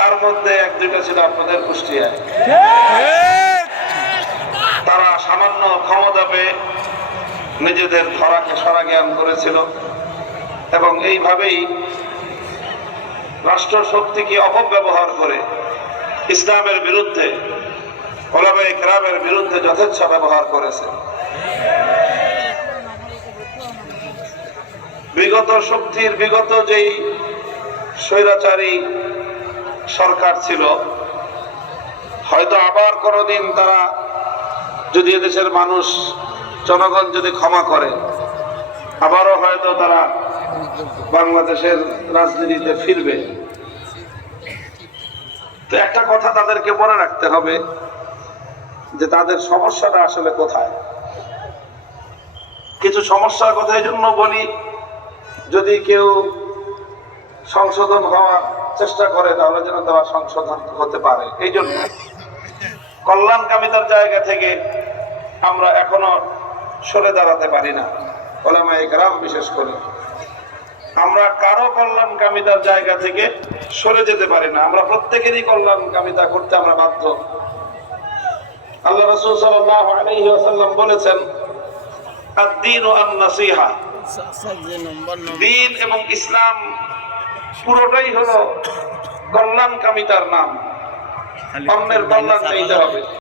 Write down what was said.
তার মধ্যে এক দুইটা ছিল আপনাদের কুষ্টিয়ায়। তারা সামান্য ক্ষমতা পেয়ে নিজেদের ধরাকে সরা জ্ঞান করেছিল এবং এইভাবেই রাষ্ট্র শক্তিকে অপব্যবহার করে ইসলামের বিরুদ্ধে, ওলামায়ে কেরামের বিরুদ্ধে যথেচ্ছ ব্যবহার করেছে। বিগত যেই স্বৈরাচারী সরকার ছিল, হয়তো আবার কোনোদিন তারা যদি এদেশের মানুষ জনগণ যদি ক্ষমা করে, আবারও হয়তো তারা বাংলাদেশের রাজনীতিতে ফিরবে। তো একটা কথা তাদেরকে মনে রাখতে হবে যে তাদের সমস্যাটা আসলে কোথায়। কিছু সমস্যার কথা এই জন্য বলি, যদি কেউ সংশোধন হওয়ার চেষ্টা করে তাহলে যেন তারা সংশোধন হতে পারে। এই জন্য কল্যাণকামিতার জায়গা থেকে আমরা এখনো সরে দাঁড়াতে পারি না। ওলামায়ে কেরাম বিশেষ করে আমরা কারো কল্যাণকামিতার জায়গা থেকে সরে যেতে পারি না। আমরা প্রত্যেকেরই কল্যাণকামিতা করতে আমরা বাধ্য। আল্লাহ রাসূল সাল্লাল্লাহু আলাইহি ওয়াসাল্লাম বলেছেন, আদ-দীনু আন-নাসীহা, দ্বীন এবং ইসলাম পুরোটাই হলো কল্যাণকামিতার নাম। অন্যের কল্যাণ চাইতে হবে।